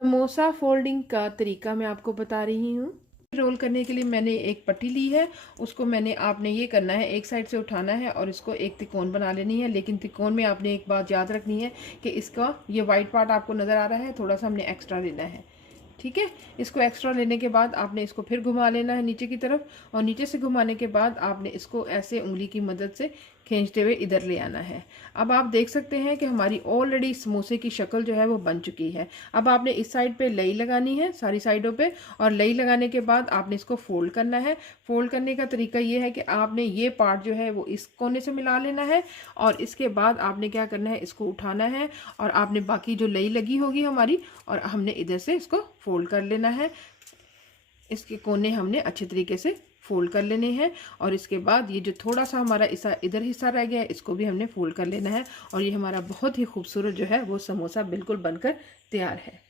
Samosa folding का तरीका मैं आपको बता रही हूँ। रोल करने के लिए मैंने एक पट्टी ली है, उसको आपने ये करना है, एक साइड से उठाना है और इसको एक त्रिकोण बना लेनी है। लेकिन त्रिकोण में आपने एक बात याद रखनी है कि इसका ये वाइट पार्ट आपको नज़र आ रहा है, थोड़ा सा हमने एक्स्ट्रा लेना है। ठीक है, इसको एक्स्ट्रा लेने के बाद आपने इसको फिर घुमा लेना है नीचे की तरफ, और नीचे से घुमाने के बाद आपने इसको ऐसे उंगली की मदद से खींचते हुए इधर ले आना है। अब आप देख सकते हैं कि हमारी ऑलरेडी समोसे की शक्ल जो है वो बन चुकी है। अब आपने इस साइड पे लई लगानी है सारी साइडों पे, और लई लगाने के बाद आपने इसको फोल्ड करना है। फोल्ड करने का तरीका ये है कि आपने ये पार्ट जो है वो इस कोने से मिला लेना है, और इसके बाद आपने क्या करना है, इसको उठाना है और आपने बाकी जो लई लगी होगी हमारी, और हमने इधर से इसको फोल्ड कर लेना है। इसके कोने हमने अच्छे तरीके से फोल्ड कर लेने हैं, और इसके बाद ये जो थोड़ा सा हमारा इधर हिस्सा रह गया है, इसको भी हमने फोल्ड कर लेना है। और ये हमारा बहुत ही खूबसूरत जो है वो समोसा बिल्कुल बनकर तैयार है।